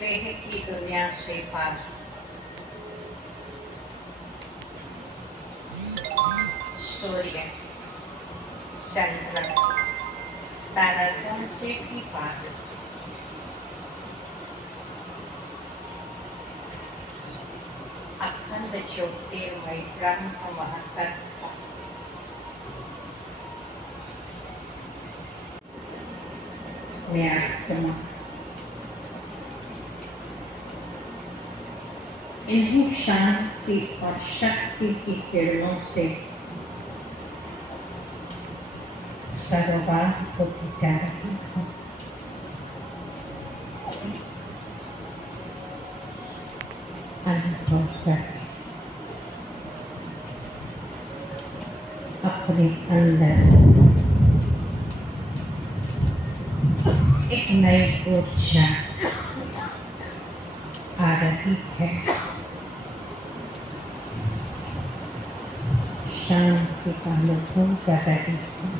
देह की दुनिया से पार। सूर्य, चंद्र, तारागण से भी पार। अखंड ज्योतिर्मय ब्रह्म महातत्व, मैं आत्मा। इन्हीं शांति और शक्ति की किरणों से सर्वबार को जा रही हूँ। अनुभव कर अपने अंदर एक नई ऊर्जा आ रही है। शांति का अनुभव कर रही हूँ।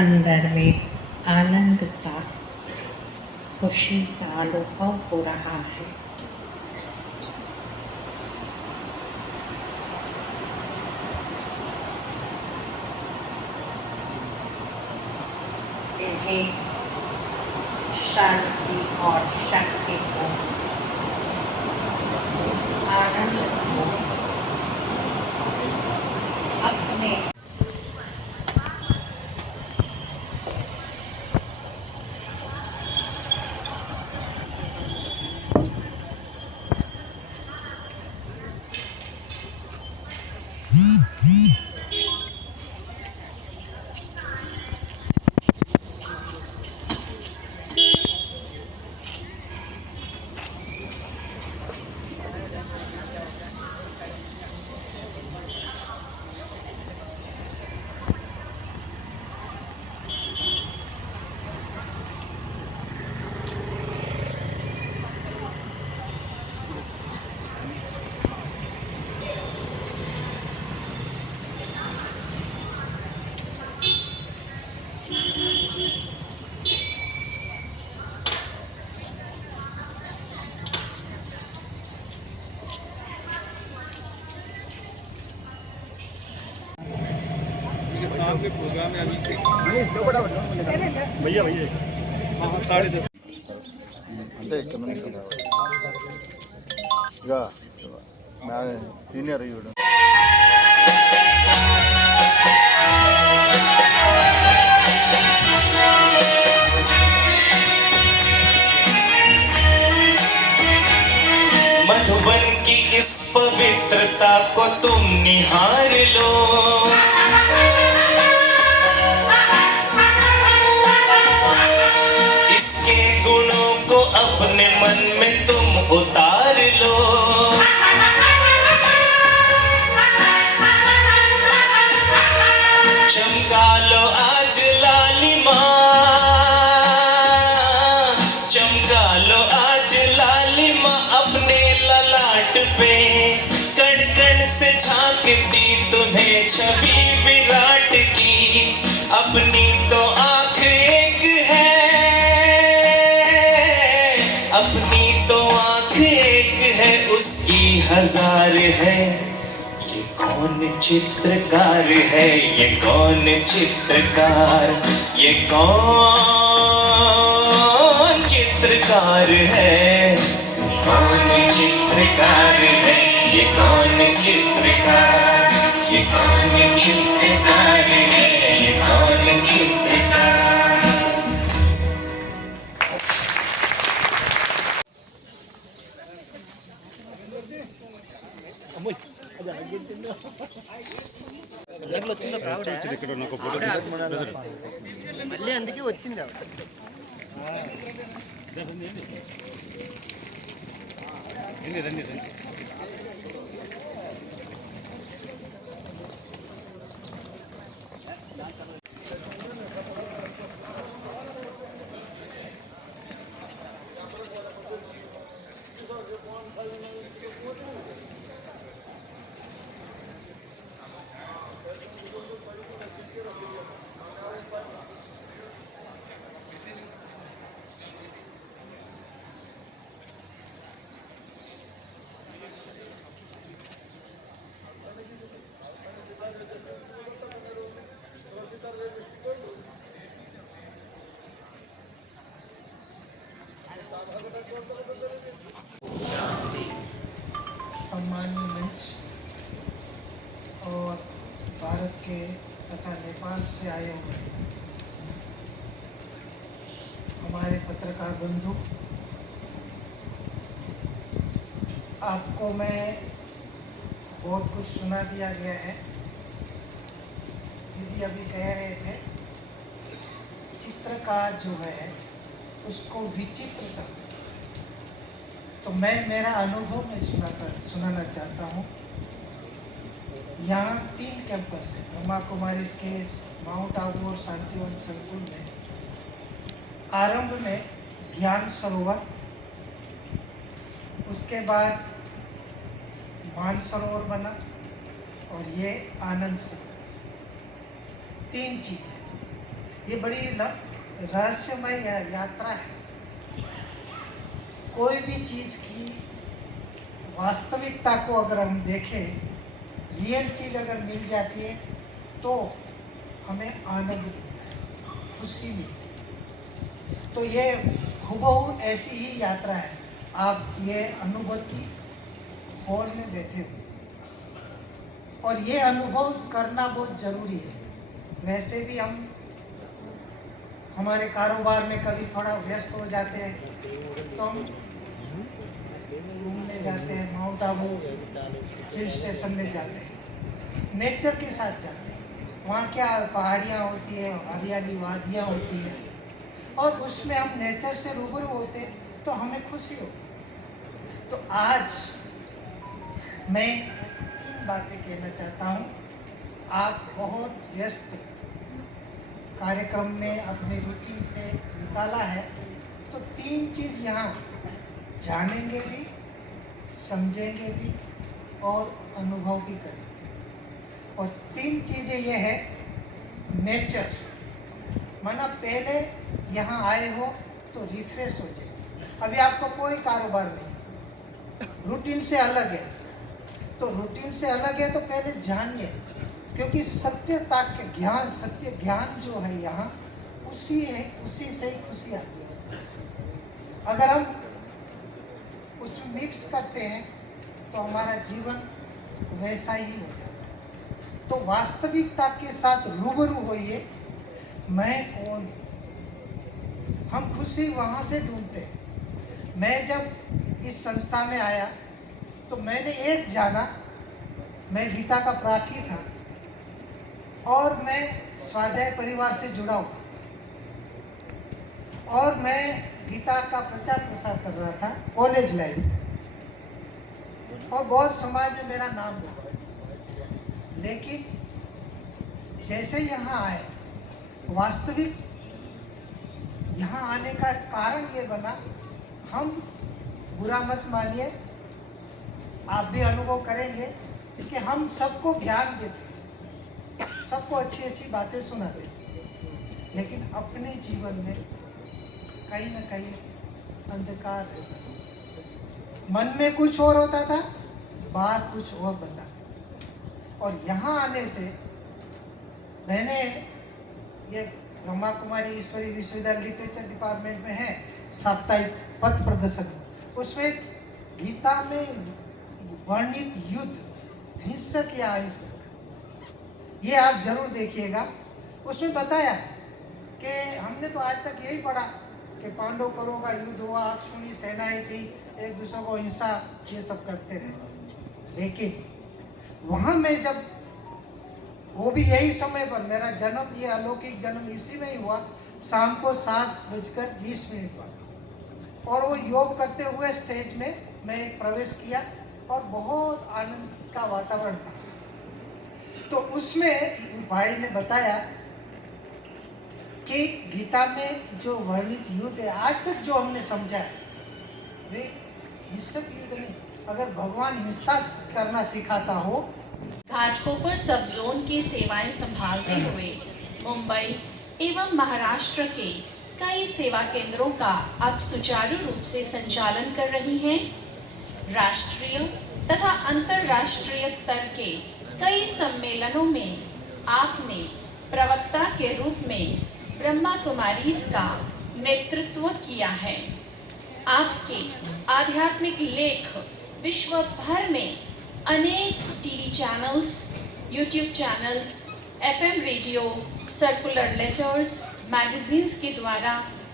अंदर में आनंद का, खुशी का अनुभव हो रहा है। इन्हें शांति और शक्ति को, आनंद को अपने के प्रोग्राम है अभी से भैया भैया हाँ 10:30 అంటే ఇక్కడ నుంచి ఇక సీనియర్ ఇవ్వడం मधुबन की इस पवित्रता को तुम निहार लो। इसके गुणों को अपने मन में तुम उतार लो। चमका लो आज लालिमा, चमका लो आज लालिमा अपने ललाट पे। कण कण से झांकती तुम्हें छवि विराट की। अपनी तो आँख एक है, अपनी तो आँख एक है, उसकी हजार है। ये कौन चित्रकार है, ये कौन चित्रकार, ये कौन चित्रकार है, कौन चित्रकार है, ये कौन चित्रकार, ये कौन चित्रकार है, ये कौन चित्रकार। మళ్ళీ అందుకే వచ్చింది ఆవిడ. రండి भारत के तथा नेपाल से आए हुए हमारे पत्रकार बंधु, आपको मैं बहुत कुछ सुना दिया गया है। दीदी अभी कह रहे थे चित्रकार जो है उसको विचित्रता, तो मैं मेरा अनुभव में सुनाना चाहता हूँ। यहाँ 3 कैंपस है, ब्रह्मा कुमारी के माउंट आबू और शांतिवन संकुल में। आरंभ में ज्ञान सरोवर, उसके बाद मान सरोवर बना और ये आनंद सरोवर। 3 चीज़ें, ये बड़ी रहस्यमय यात्रा है। कोई भी चीज़ की वास्तविकता को अगर हम देखें, रियल चीज़ अगर मिल जाती है तो हमें आनंद मिलता है, खुशी मिलती है। तो ये हुबहू ऐसी ही यात्रा है। आप ये अनुभूति हॉल में बैठे हुए और ये अनुभव करना बहुत ज़रूरी है। वैसे भी हम हमारे कारोबार में कभी थोड़ा व्यस्त हो जाते हैं तो हम घूमने जाते हैं, माउंट आबू हिल स्टेशन में जाते हैं, नेचर के साथ जाते हैं। वहाँ क्या पहाड़ियाँ होती है, हरियाली वादियाँ होती है और उसमें हम नेचर से रूबरू होते हैं तो हमें खुशी होती है। तो आज मैं 3 बातें कहना चाहता हूँ। आप बहुत व्यस्त कार्यक्रम में अपने रूटीन से निकाला है, तो 3 चीज़ यहाँ जानेंगे भी, समझेंगे भी और अनुभव भी करेंगे। और 3 चीज़ें ये है, नेचर, माना पहले यहाँ आए हो तो रिफ्रेश हो जाए। अभी आपको कोई कारोबार नहीं, रूटीन से अलग है, तो रूटीन से अलग है तो पहले जानिए, क्योंकि सत्यता के ज्ञान, सत्य ज्ञान जो है यहाँ उसी से ही खुशी आती है। अगर हम उसमें मिक्स करते हैं तो हमारा जीवन वैसा ही हो जाता है। तो वास्तविकता के साथ रूबरू होइए, मैं कौन हूँ। हम खुशी वहाँ से ढूंढते हैं। मैं जब इस संस्था में आया तो मैंने एक जाना, मैं गीता का पाठी था और मैं स्वाध्याय परिवार से जुड़ा हुआ और मैं गीता का प्रचार प्रसार कर रहा था कॉलेज लाइफ, और बहुत समाज में मेरा नाम था। लेकिन जैसे यहाँ आए, वास्तविक यहाँ आने का कारण ये बना, हम बुरा मत मानिए, आप भी अनुभव करेंगे कि हम सबको ज्ञान देते थे, सबको अच्छी अच्छी बातें सुनाते थे, लेकिन अपने जीवन में कहीं ना कहीं अंधकार रहता था। मन में कुछ और होता था, बाहर कुछ और बताते थे। और यहाँ आने से मैंने ये ब्रह्मा कुमारी ईश्वरी विश्वविद्यालय लिटरेचर डिपार्टमेंट में है साप्ताहिक पथ प्रदर्शनी, उसमें गीता में वर्णित युद्ध, हिंसक या अहिंसक, ये आप जरूर देखिएगा। उसमें बताया है कि हमने तो आज तक यही पढ़ा कि पांडव कौरवों का युद्ध हुआ, अक्षुणी सेनाएं थी, एक दूसरे को हिंसा ये सब करते रहे। लेकिन वहाँ मैं जब, वो भी यही समय पर, मेरा जन्म, ये अलौकिक जन्म इसी में ही हुआ, शाम को 7:20 पर, और वो योग करते हुए स्टेज में मैं प्रवेश किया और बहुत आनंद का वातावरण था। तो उसमें भाई ने बताया कि गीता में जो वर्णित युद्ध है, आज तक जो हमने समझा है, वे हिंसक युद्ध नहीं। अगर भगवान हिंसा करना सिखाता हो। घाटकोपर सब जोन की सेवाएं संभालते हुए मुंबई एवं महाराष्ट्र के कई सेवा केंद्रों का अब सुचारू रूप से संचालन कर रही हैं। राष्ट्रीय तथा अंतर्राष्ट्रीय स्तर के कई सम्मेलनों में आपने प्रवक्ता के रूप में ब्रह्मा कुमारीज का नेतृत्व किया है। आपके आध्यात्मिक लेख विश्व भर में अनेक TV channels, YouTube channels, FM radio, circular letters, magazines के द्वारा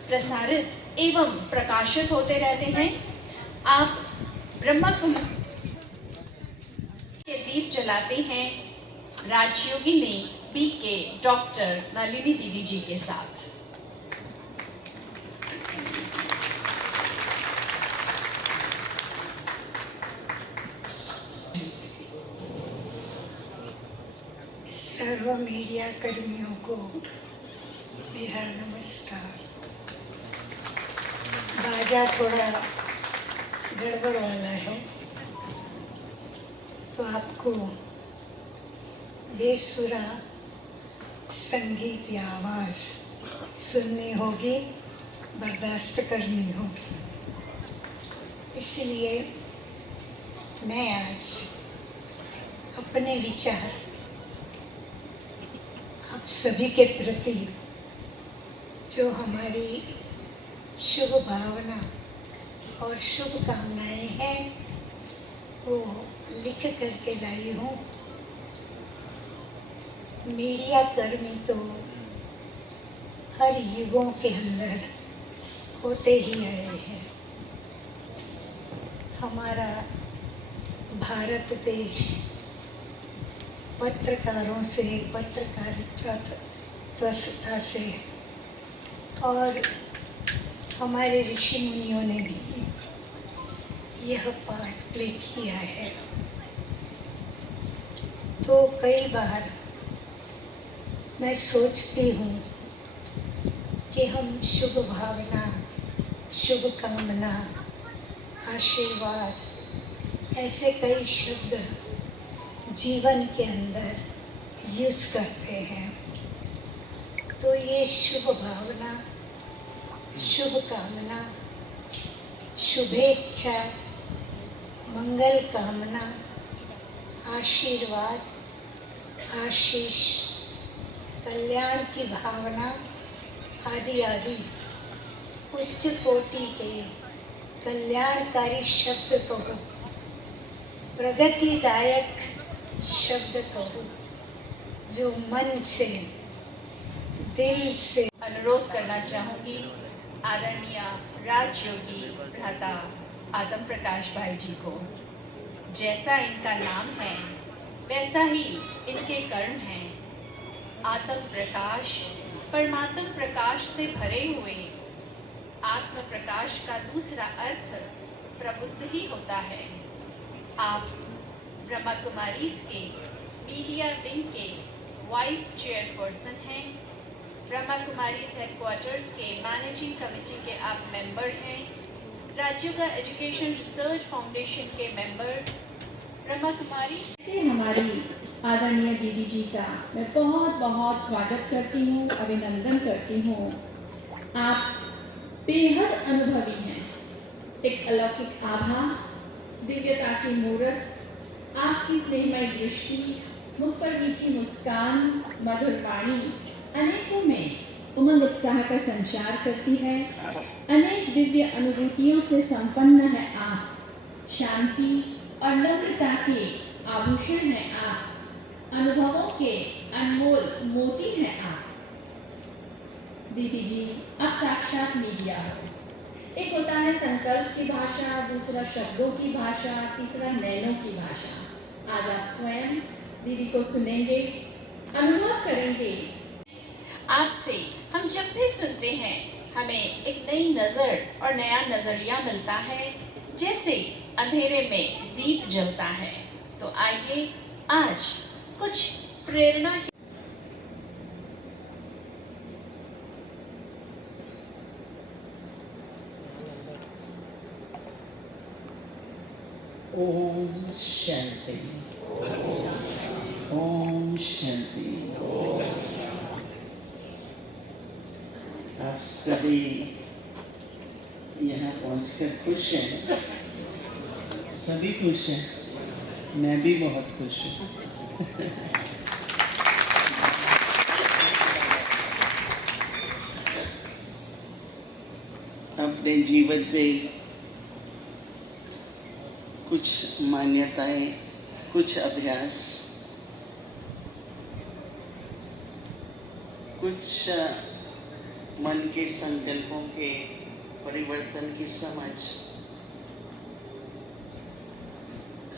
प्रसारित एवं प्रकाशित होते रहते हैं। आप ब्रह्मा कुमारी के दीप जलाते हैं राजयोगिनी BK डॉक्टर नलिनी दीदी जी के साथ। सर्व मीडिया कर्मियों को मेरा नमस्कार। बाजा थोड़ा गड़बड़ वाला है तो आपको बेसुरा संगीत या आवाज़ सुननी होगी, बर्दाश्त करनी होगी। इसलिए मैं आज अपने विचार आप सभी के प्रति, जो हमारी शुभ भावना और शुभकामनाएं हैं, वो लिख करके लाई हूँ। मीडिया कर्मी तो हर युगों के अंदर होते ही आए हैं। हमारा भारत देश पत्रकारों से, पत्रकारिता से और हमारे ऋषि मुनियों ने भी यह पार्ट प्ले किया है। तो कई बार मैं सोचती हूँ कि हम शुभ भावना, शुभ कामना, आशीर्वाद, ऐसे कई शब्द जीवन के अंदर यूज़ करते हैं। तो ये शुभ भावना, शुभ कामना, शुभेच्छा, मंगल कामना, आशीर्वाद, आशीष, कल्याण की भावना आदि आदि उच्च कोटि के कल्याणकारी शब्द कहो, प्रगतिदायक शब्द कहो, जो मन से, दिल से। अनुरोध करना चाहूँगी आदरणीय राजयोगी भ्राता आत्म प्रकाश भाई जी को। जैसा इनका नाम है वैसा ही इनके कर्म हैं। आत्म प्रकाश, परमात्म प्रकाश से भरे हुए। आत्म प्रकाश का दूसरा अर्थ प्रबुद्ध ही होता है। आप ब्रह्मा कुमारीज के मीडिया विंग के वाइस चेयरपर्सन हैं। ब्रह्मा कुमारीज हेडक्वार्टर्स के मैनेजिंग कमेटी के आप मेंबर हैं। राज्योगा एजुकेशन रिसर्च फाउंडेशन के मेंबर। ब्रह्मा कुमारीज से हमारी आदरणीय दीदी जी का मैं बहुत बहुत स्वागत करती हूँ, अभिनंदन करती हूँ। आप बेहद अनुभवी हैं। एक अलौकिक आभा, दिव्यता की मूर्त, आपकी स्नेहमयी दृष्टि, मुख पर मीठी मुस्कान, मधुर वाणी अनेकों में उमंग उत्साह का संचार करती है। अनेक दिव्य अनुभूतियों से संपन्न है आप। शांति और नम्रता के आभूषण हैं आप। अनुभवों के अनमोल मोती हैं आप। दीदी जी, अब साक्षात मीडिया। एक होता है संकल्प की भाषा, दूसरा शब्दों की भाषा, तीसरा नैनों की भाषा। आज आप स्वयं दीदी को सुनेंगे, अनुभव करेंगे। आपसे हम जब भी सुनते हैं हमें एक नई नज़र और नया नज़रिया मिलता है, जैसे अंधेरे में दीप जलता है। तो आइए आज कुछ प्रेरणा के ओम शांति, ओम शांति। आप सभी यहाँ पहुँचकर खुश हैं? सभी खुश हैं? मैं भी बहुत खुश हूँ। अपने जीवन में कुछ मान्यताएं, कुछ अभ्यास कुछ मन के संकल्पों के परिवर्तन की समझ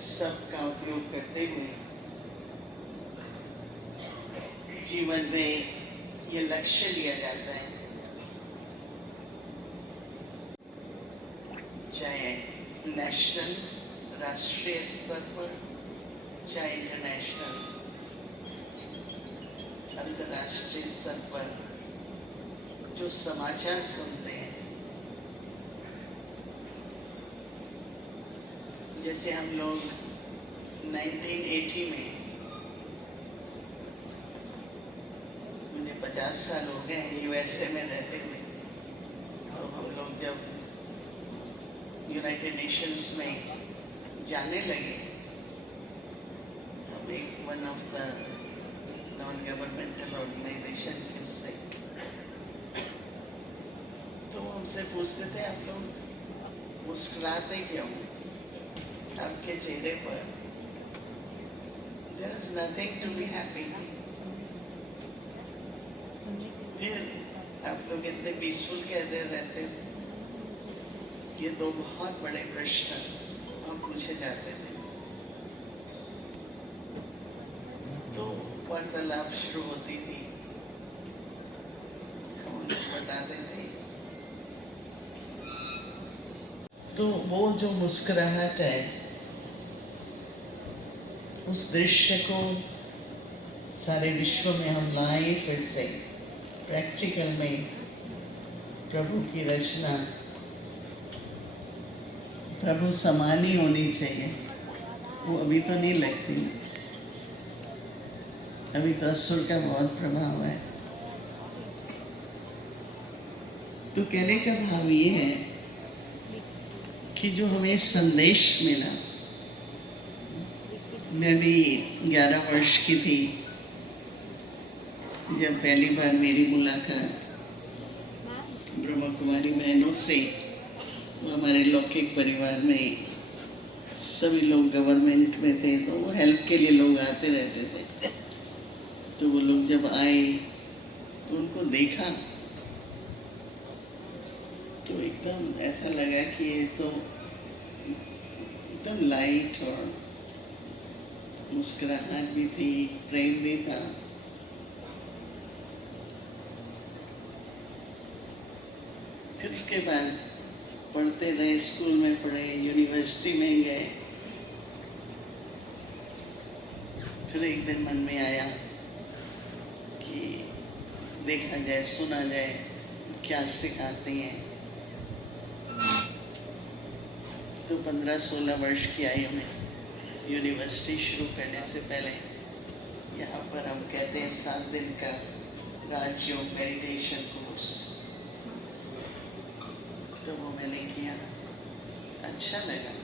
सबका उपयोग करते हुए जीवन में ये लक्ष्य लिया जाता है, चाहे नेशनल राष्ट्रीय स्तर पर, चाहे इंटरनेशनल अंतर्राष्ट्रीय स्तर पर जो समाचार सुनते हैं, जैसे हम लोग 1980 में, मुझे 50 साल हो गए हैं यूएसए में रहते हुए, तो हम लोग जब यूनाइटेड नेशंस में जाने लगे, हम एक one of the non governmental organisation के उससे, तो हमसे पूछते थे आप लोग मुस्कुराते क्यों, आपके चेहरे पर there is nothing to be happy। फिर आप लोग इतने पीसफुल कहते रहते हो, ये दो बहुत बड़े प्रश्न हम पूछे जाते थे। तो वार्तालाप शुरू होती थी, हम लोग बताते थे। तो वो जो मुस्कुराहट है, उस दृश्य को सारे विश्व में हम लाए फिर से प्रैक्टिकल में। प्रभु की रचना प्रभु समान ही होनी चाहिए, वो अभी तो नहीं लगती, अभी तो असुर का बहुत प्रभाव है। तो कहने का भाव ये है कि जो हमें संदेश मिला, मैं भी 11 वर्ष की थी जब पहली बार मेरी मुलाकात ब्रह्म कुमारी बहनों से, वो हमारे लौकिक परिवार में सभी लोग गवर्नमेंट में थे, तो वो हेल्प के लिए लोग आते रहते थे। तो वो लोग जब आए तो उनको देखा तो एकदम ऐसा लगा कि ये तो एकदम लाइट और मुस्कुराहट भी थी, प्रेम भी था। फिर उसके बाद पढ़ते रहे, स्कूल में पढ़े, यूनिवर्सिटी में गए। फिर एक दिन मन में आया कि देखा जाए, सुना जाए क्या सिखाते हैं। तो 15-16 वर्ष की आयु में यूनिवर्सिटी शुरू करने से पहले यहाँ पर हम कहते हैं 7 दिन का राजयोग मेडिटेशन कोर्स, तो वो मैंने किया, अच्छा लगा।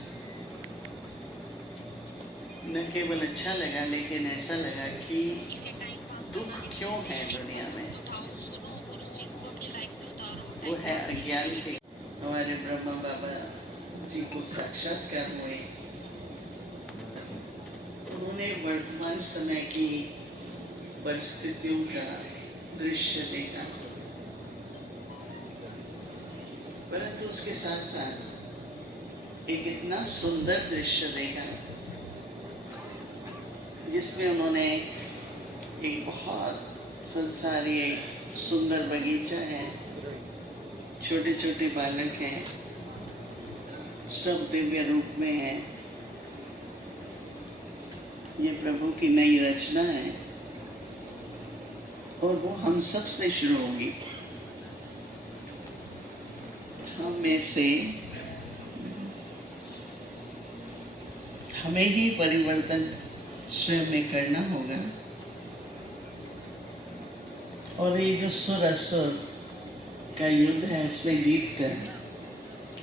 न केवल अच्छा लगा, लेकिन ऐसा लगा कि दुख क्यों है दुनिया में, वो है अज्ञान के। हमारे ब्रह्मा बाबा जी को साक्षात्कार हुए, उन्होंने वर्तमान समय की परिस्थितियों का दृश्य देखा, परंतु उसके साथ साथ एक इतना सुंदर दृश्य देखा जिसमें उन्होंने एक बहुत संसारी एक सुंदर बगीचा है, छोटे छोटे बालक हैं, सब दिव्य रूप में हैं। ये प्रभु की नई रचना है और वो हम सब से शुरू होगी। हम में से हमें ही परिवर्तन स्वयं में करना होगा। और ये जो सुर असुर का युद्ध है, उसमें जीत कर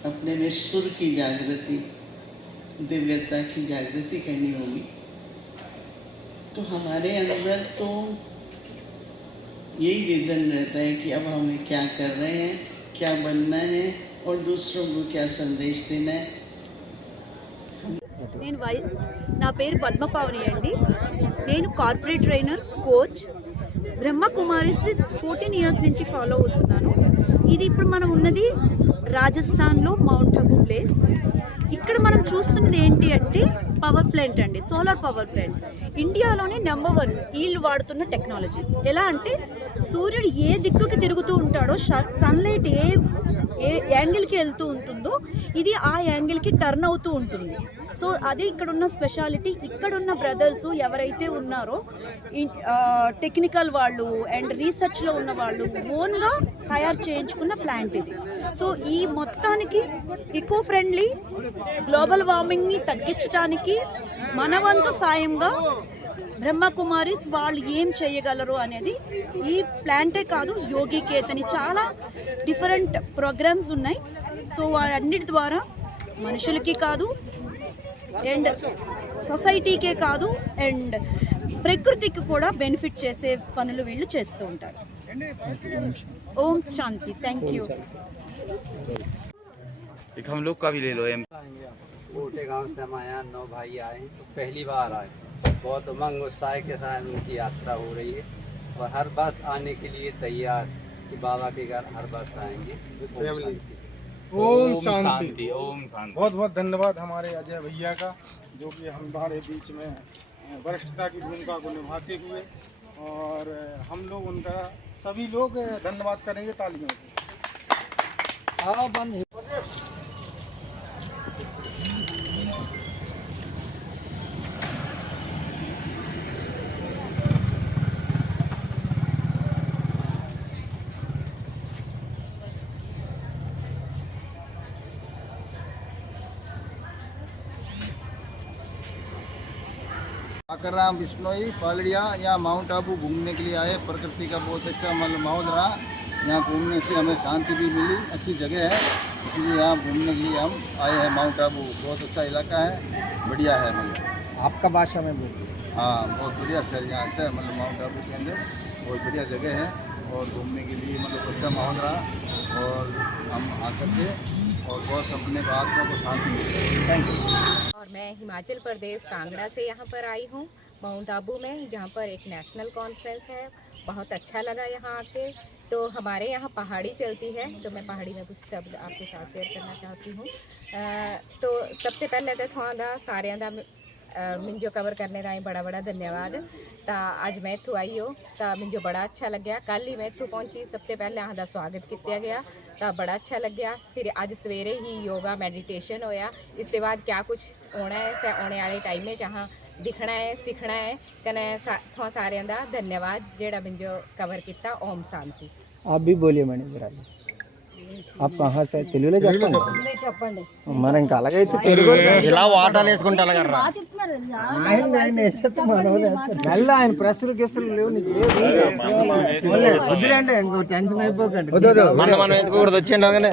अपने में सुर की जागृति, दिव्यता की जागृति करनी होगी। तो हमारे अंदर तो यही विजन रहता है कि अब हमें क्या कर रहे हैं, क्या बनना है और दूसरों को क्या संदेश देना है। నా పేరు పద్మపావని అండి. నేను corporate trainer, coach. Brahma Kumaris 14 years నుంచి ఫాలో అవుతున్నాను. ఇది ఇప్పుడు మనం ఉన్నది రాజస్థాన్లో మౌంట్ అబూ ప్లేస్. ఇక్కడ మనం చూస్తున్నది ఏంటి అంటే పవర్ ప్లాంట్ అండి, సోలార్ పవర్ ప్లాంట్. ఇండియాలోనే నెంబర్ 1 వీళ్ళు వాడుతున్న టెక్నాలజీ. ఎలా అంటే సూర్యుడు ఏ దిక్కుకి తిరుగుతూ ఉంటాడో, సన్లైట్ ఏ యాంగిల్కి వెళ్తూ ఉంటుందో ఇది ఆ యాంగిల్కి టర్న్ అవుతూ ఉంటుంది. సో అదే ఇక్కడున్న స్పెషాలిటీ. ఇక్కడున్న బ్రదర్స్ ఎవరైతే ఉన్నారో టెక్నికల్ వాళ్ళు అండ్ రీసెర్చ్లో ఉన్న వాళ్ళు ఓన్గా తయారు చేయించుకున్న ప్లాంట్ ఇది. సో ఈ మొత్తానికి ఈకో ఫ్రెండ్లీ, గ్లోబల్ వార్మింగ్ని తగ్గించడానికి మన వంతు సాయంగా బ్రహ్మకుమారిస్ వాళ్ళు ఏం చేయగలరు అనేది ఈ ప్లాంటే కాదు, యోగి కేతని చాలా డిఫరెంట్ ప్రోగ్రామ్స్ ఉన్నాయి. సో వాటన్నిటి ద్వారా మనుషులకి కాదు అండ్ సొసైటీకే కాదు అండ్ ప్రకృతికి కూడా బెనిఫిట్ చేసే పనులు వీళ్ళు చేస్తూ ఉంటారు. ఓం శాంతి. Thank you. हम लोग का भी ले लो मोटे गांव से हम आए, 9 भाई आए, तो पहली बार आए। बहुत उमंग उत्साह के साथ उनकी यात्रा हो रही है और हर बस आने के लिए तैयार कि बाबा के घर हर बस आएंगे। ओम शांति। ओम शांति। बहुत बहुत धन्यवाद हमारे अजय भैया का, जो कि हमारे बीच में वरिष्ठता की भूमिका को निभाते हुए, और हम लोग उनका सभी लोग धन्यवाद करेंगे तालियों से। आकराम बिश्नोई पालड़िया यहाँ माउंट आबू घूमने के लिए आए। प्रकृति का बहुत अच्छा माहौल रहा, यहाँ घूमने से हमें शांति भी मिली, अच्छी जगह है, इसलिए यहाँ घूमने के लिए हम आए हैं। माउंट आबू बहुत अच्छा इलाका है, बढ़िया है। मतलब आपका भाषा में बोलिए। हाँ, बहुत बढ़िया शहर यहाँ अच्छा है। मतलब माउंट आबू के अंदर बहुत बढ़िया जगह है और घूमने के लिए मतलब अच्छा माहौल रहा, और हम आकर के और बहुत अपने को आत्मा को शांति मिली। Thank you. और मैं हिमाचल प्रदेश कांगड़ा से यहाँ पर आई हूँ, माउंट आबू में, जहाँ पर एक नेशनल कॉन्फ्रेंस है। बहुत अच्छा लगा यहाँ आके। तो हमारे यहाँ पहाड़ी चलती है, तो मैं पहाड़ी में कुछ शब्द आपके साथ शेयर करना चाहती हूँ। तो सबसे पहले तो थोड़ा सारे मिंजो कवर करने का बड़ा बड़ा धन्यवाद। तो आज मैं इत्थों आई हो तो मिंजो बड़ा अच्छा लग्या। कल ही मैं इत्थों पहुंची, सबसे पहले यहाँ का स्वागत किया गया तो बड़ा अच्छा लग्या। फिर अज सवेरे ही योगा मेडिटेशन होया। इसके बाद क्या कुछ होना है से आने वाले टाइम में जहाँ दिखना है सीखना है। कने थोड़ा सारे का धन्यवाद जेड़ा मिंजो कवर किया। ओम शांति। आप भी बोलिए मैडम जरा। आप कहाँ से తెలుగులో చెప్పండి. చెప్పండి. మనం ఇంకా అలాగైతే తెలుగు ఇలా వాటాలు వేసుకుంటా అలాగరా ఆయన ప్రెస్లు కేసులు లేవు నీకు వదిలేండి ఇంకో టెన్షన్ అయిపోకండి మనం వేసుకోకూడదు వచ్చేయండి అలాగనే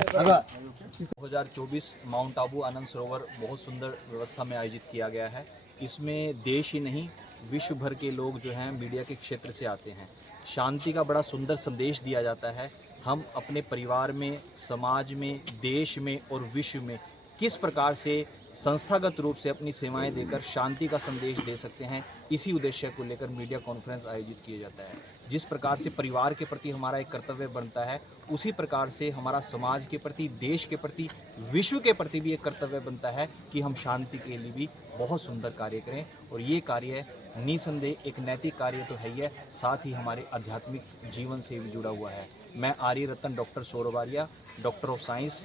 2024 माउंट आबू आनंद सरोवर बहुत सुंदर व्यवस्था में आयोजित किया गया है। इसमें देश ही नहीं विश्व भर के लोग जो हैं मीडिया के क्षेत्र से आते हैं। शांति का बड़ा सुंदर संदेश दिया जाता है। हम अपने परिवार में, समाज में, देश में और विश्व में किस प्रकार से संस्थागत रूप से अपनी सेवाएं देकर शांति का संदेश दे सकते हैं, इसी उद्देश्य को लेकर मीडिया कॉन्फ्रेंस आयोजित किया जाता है। जिस प्रकार से परिवार के प्रति हमारा एक कर्तव्य बनता है, उसी प्रकार से हमारा समाज के प्रति, देश के प्रति, विश्व के प्रति भी एक कर्तव्य बनता है कि हम शांति के लिए भी बहुत सुंदर कार्य करें। और ये कार्य निसंदेह एक नैतिक कार्य तो है ही है, साथ ही हमारे आध्यात्मिक जीवन से भी जुड़ा हुआ है। मैं Arya Ratna doctor Saurabh Arya, doctor of science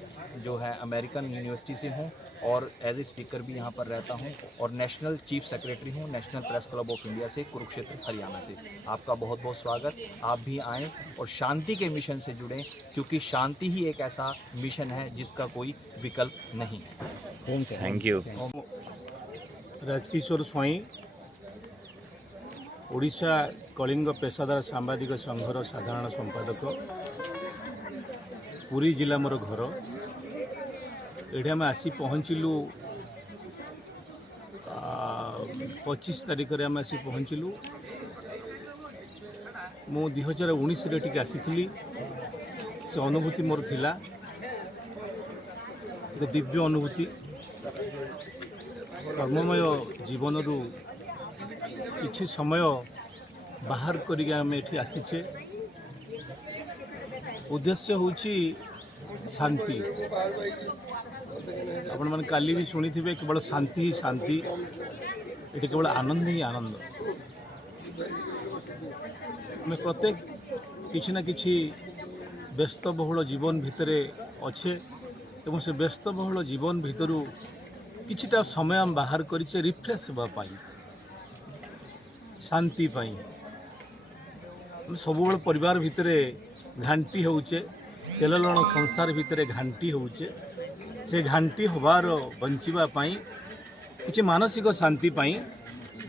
जो है अमेरिकन यूनिवर्सिटी से हूँ और एज ए स्पीकर भी यहाँ पर रहता हूँ, और नेशनल चीफ सेक्रेटरी हूँ national press club of India से, कुरुक्षेत्र हरियाणा से। आपका बहुत बहुत स्वागत। आप भी आएँ और शांति के मिशन से जुड़ें, क्योंकि शांति ही एक ऐसा मिशन है जिसका कोई विकल्प नहीं है। Thank you. राजकिशोर स्वाई, ओडिशा कलिंग पेशादार सांबादिक संघर साधारण संपादक। पुरी जिला मोर घर। ये आम आसी पहुँचलु 25 तारिख आम आसी पहुँचलु। मु 2019 रे टिके आसीथिली। से अनुभूति मोर थिला दिव्य अनुभूति। कर्ममय जीवन रु किछि समय बाहर करिके आम एठी आसीचे उद्देश्य होची शांति। आपण मन काली भी सुनी थिबे केवल शांति ही शांति, एठी केवल आनंद ही आनंद। मैं प्रत्येक किसी ना किसी व्यस्तबहुल जीवन भितरे अच्छे एवं से व्यस्तबहुल जीवन भितरु किछिटा समय हम बाहर करिचे रिफ्रेश हेबा पाई, शांति पाई। सबुबेले परिवार भितरे घांटी होचे, तेल लण संसार भितरे घांटी होचे, से घांटी होबार बंचिबा पाई किछि मानसिक शांति पाई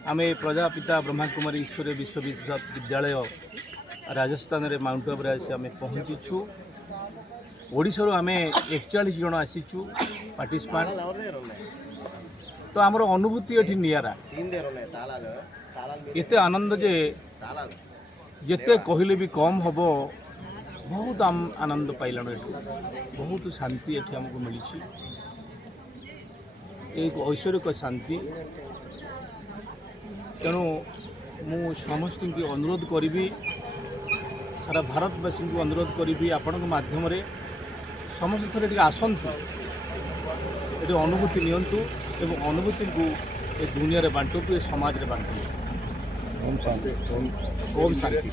आमे प्रजापिता ब्रह्माकुमारी ईश्वरीय विश्वविद्यालय राजस्थान रे माउंट आबू आसी आमे पहुँचीछु। ओडिशा आमे 41 जन आसीचु पार्टिसिपेंट। तो आमर अनुभूति एठी नियारा, एते आनंद जे जेते कहले भी कम हबो। बहुत आनंद पाइलानो एठी, बहुत शांति एठी हमको मिली, एक ऐश्वर्यक शांति। तेणु मु समस्त की अनुरोध करी, सारा भारतवासी को अनुरोध करी, आपण माध्यम रे समस्त थोड़े टी आसतु, ये अनुभूति नियंतु एवं अनुभूति को ए दुनिया रे बांटू, ए समाज रे बांटू। ओम शांति, ओम शांति।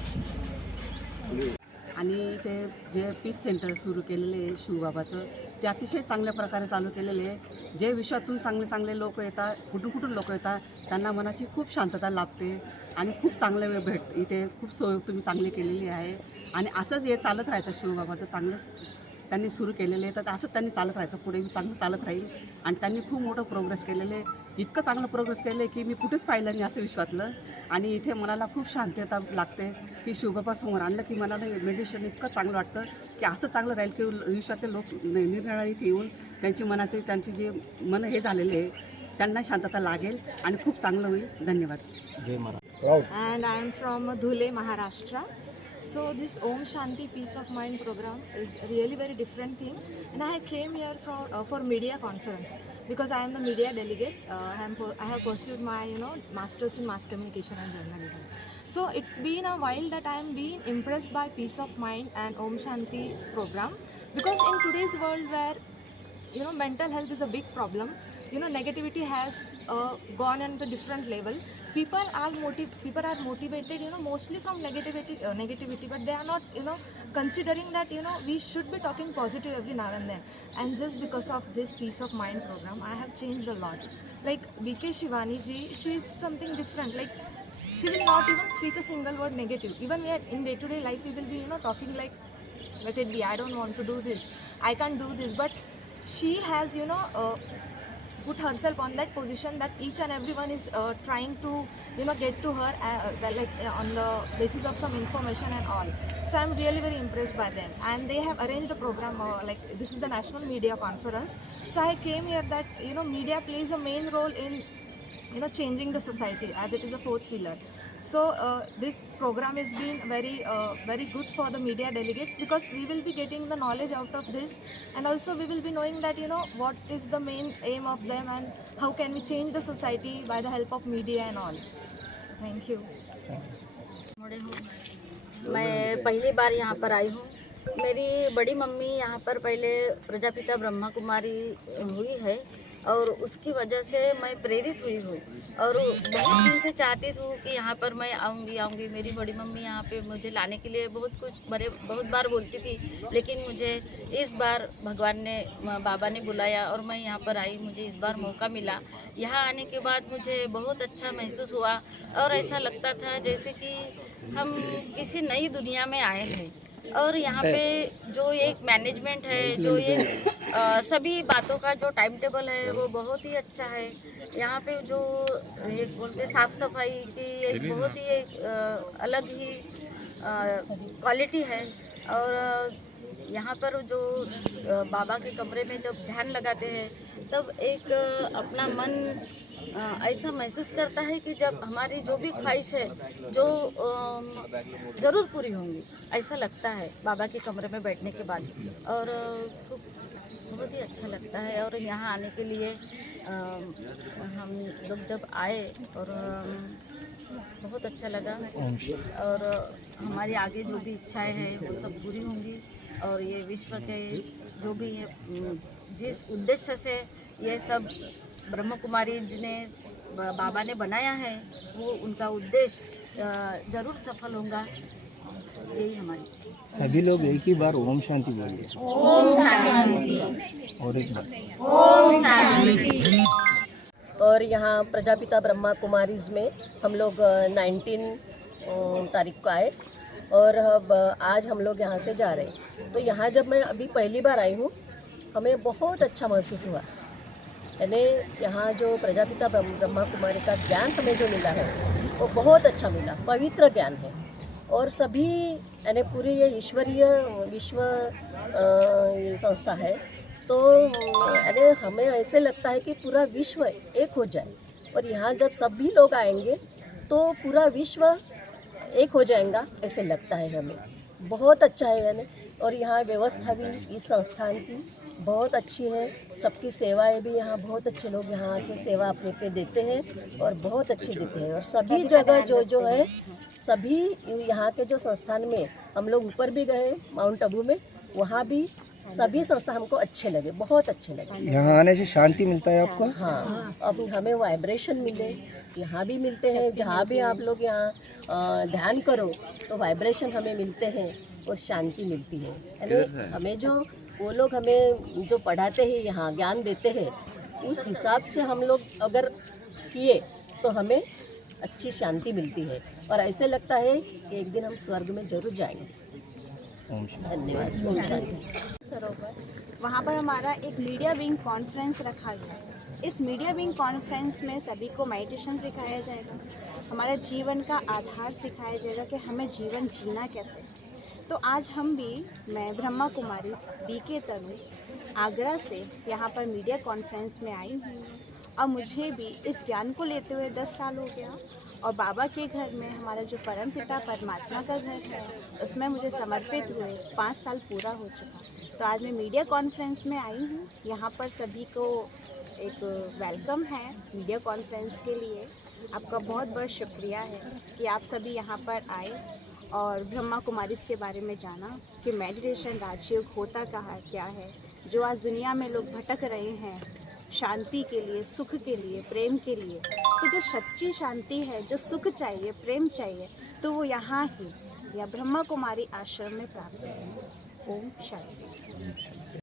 आणि ते जे पीस सेंटर सुरू केलेले आहे शिवबाबाचं, ते अतिशय चांगल्या प्रकारे चालू केलेले आहे। जे विश्वातून चांगले चांगले लोक येतात, कुठून लोक येतात, त्यांना मनाची खूप शांतता लाभते आणि खूप चांगले वेळ भेट इथे खूप सोय तुम्ही चांगली केलेली आहे। आणि असंच हे चालत राहायचं, शिवबाबाचं चांगलं त्यांनी सुरू केलेले आहे, तर असंच त्यांनी चालत राहायचं, पुढे मी चांगलं चालत राहील। आणि त्यांनी खूप मोठं प्रोग्रेस केलेले आहे, इतकं चांगलं प्रोग्रेस केलं आहे की मी कुठेच पाहिलं नाही असं विश्वातलं। आणि इथे मनाला खूप शांतता लागते की शिवबाबासमोर आणलं की मनाला मेडिटेशन इतकं चांगलं वाटतं की असं चांगलं राहील की विश्वातले लोक निरनिराळे इथे येऊन त्यांची जे मन हे झालेले आहे त्यांना शांतता लागेल आणि खूप चांगलं होईल। धन्यवाद। जय महाराज। And I am from Dhule, Maharashtra. So this Om Shanti Peace of Mind program is really very different thing, and I came here for media conference because I am the media delegate. I have pursued my masters in mass communication and journalism. So it's been a while that I am being impressed by Peace of Mind and Om Shanti's program, because in today's world where mental health is a big problem, negativity has gone on the different level. People are motivated mostly from negativity, but they are not considering that we should be talking positive every now and then. And just because of this Peace of Mind program, I have changed a lot. Like VK Shivani ji, she is something different. Like she will not even speak a single word negative. Even we are in day-to-day life, we will be talking like, let it be, I don't want to do this, I can't do this, but she has put herself on that position that each and everyone is trying to get to her on the basis of some information and all. So I'm really very impressed by them, and they have arranged the program like this is the National Media Conference. So I came here that media plays a main role in changing the society, as it is a fourth pillar. So this program has been very good for the media delegates, because we will be getting the knowledge out of this, and also we will be knowing that what is the main aim of them and how can we change the society by the help of media and all. Thank you. मैं पहली बार यहाँ पर आई हूँ। मेरी बड़ी mummy यहाँ पर पहले प्रजापिता ब्रह्मा कुमारी हुई है, और उसकी वजह से मैं प्रेरित हुई हूँ, और बहुत दिन से चाहती थी कि यहाँ पर मैं आऊँगी। मेरी बड़ी मम्मी यहाँ पे मुझे लाने के लिए बहुत बार बोलती थी, लेकिन मुझे इस बार भगवान ने, बाबा ने बुलाया और मैं यहाँ पर आई। मुझे इस बार मौका मिला। यहाँ आने के बाद मुझे बहुत अच्छा महसूस हुआ, और ऐसा लगता था जैसे कि हम किसी नई दुनिया में आए हैं। और यहाँ पे जो एक मैनेजमेंट है, जो ये सभी बातों का जो टाइम टेबल है वो बहुत ही अच्छा है। यहाँ पे जो एक बोलते साफ़ सफाई की एक बहुत ही अलग ही क्वालिटी है। और यहाँ पर जो बाबा के कमरे में जब ध्यान लगाते हैं तब एक अपना मन ऐसा महसूस करता है कि जब हमारी जो भी ख्वाहिश है जो ज़रूर पूरी होंगी, ऐसा लगता है बाबा के कमरे में बैठने के बाद। और खूब बहुत ही अच्छा लगता है। और यहाँ आने के लिए हम लोग जब आए और बहुत अच्छा लगा और हमारी आगे जो भी इच्छाएं हैं वो सब पूरी होंगी और ये विश्व के जो भी है जिस उद्देश्य से ये सब ब्रह्म कुमारी जी ने बाबा ने बनाया है वो उनका उद्देश्य जरूर सफल होगा, यही हमारी इच्छा। सभी लोग एक ही बार ओम शांति बोलिए। ओम शांति। और एक बार ओम शांति। और यहाँ प्रजापिता ब्रह्मा कुमारीज में हम लोग 19 तारीख को आए और अब आज हम लोग यहाँ से जा रहे हैं। तो यहाँ जब मैं अभी पहली बार आई हूँ हमें बहुत अच्छा महसूस हुआ। यानी यहाँ जो प्रजापिता ब्रह्मा कुमारी का ज्ञान हमें जो मिला है वो बहुत अच्छा मिला, पवित्र ज्ञान है और सभी यानी पूरी ये ईश्वरीय विश्व संस्था है। तो यानी हमें ऐसे लगता है कि पूरा विश्व एक हो जाए और यहाँ जब सभी लोग आएंगे तो पूरा विश्व एक हो जाएगा ऐसे लगता है हमें। बहुत अच्छा है यानी और यहाँ व्यवस्था भी इस संस्थान की बहुत अच्छी है, सबकी सेवाएं भी यहाँ बहुत अच्छे लोग यहाँ आके सेवा अपने पे देते हैं और बहुत अच्छी देते हैं और सभी जगह जो है सभी यहाँ के जो संस्थान में हम लोग ऊपर भी गए माउंट आबू में, वहाँ भी सभी संस्था हमको अच्छे लगे, बहुत अच्छे लगे। यहाँ आने से शांति मिलता है आपको? हाँ, अब हमें वाइब्रेशन मिले यहाँ भी मिलते हैं, जहाँ भी आप लोग यहाँ ध्यान करो तो वाइब्रेशन हमें मिलते हैं और शांति मिलती है। यानी हमें जो वो लोग हमें जो पढ़ाते हैं यहाँ ज्ञान देते हैं उस हिसाब से हम लोग अगर किए तो हमें अच्छी शांति मिलती है और ऐसे लगता है कि एक दिन हम स्वर्ग में जरूर जाएंगे। धन्यवाद। ओम शांति। सरोवर वहाँ पर हमारा एक मीडिया विंग कॉन्फ्रेंस रखा गया है। इस मीडिया विंग कॉन्फ्रेंस में सभी को मेडिटेशन सिखाया जाएगा, हमारे जीवन का आधार सिखाया जाएगा कि हमें जीवन जीना कैसे। तो आज हम भी मैं ब्रह्मा कुमारी BK तनु आगरा से यहाँ पर मीडिया कॉन्फ्रेंस में आई हूँ और मुझे भी इस ज्ञान को लेते हुए 10 साल हो गया और बाबा के घर में हमारा जो परम पिता परमात्मा का घर है उसमें मुझे समर्पित हुए 5 साल पूरा हो चुका। तो आज मैं मीडिया कॉन्फ्रेंस में आई हूँ। यहाँ पर सभी को एक वेलकम है मीडिया कॉन्फ्रेंस के लिए। आपका बहुत बहुत शुक्रिया है कि आप सभी यहाँ पर आए और ब्रह्मा कुमारीज के बारे में जाना कि मेडिटेशन राजयोग होता कहाँ क्या है। जो आज दुनिया में लोग भटक रहे हैं शांति के लिए, सुख के लिए, प्रेम के लिए, तो जो सच्ची शांति है, जो सुख चाहिए, प्रेम चाहिए, तो वो यहाँ ही या ब्रह्मा कुमारी आश्रम में प्राप्त है। ओम शांति।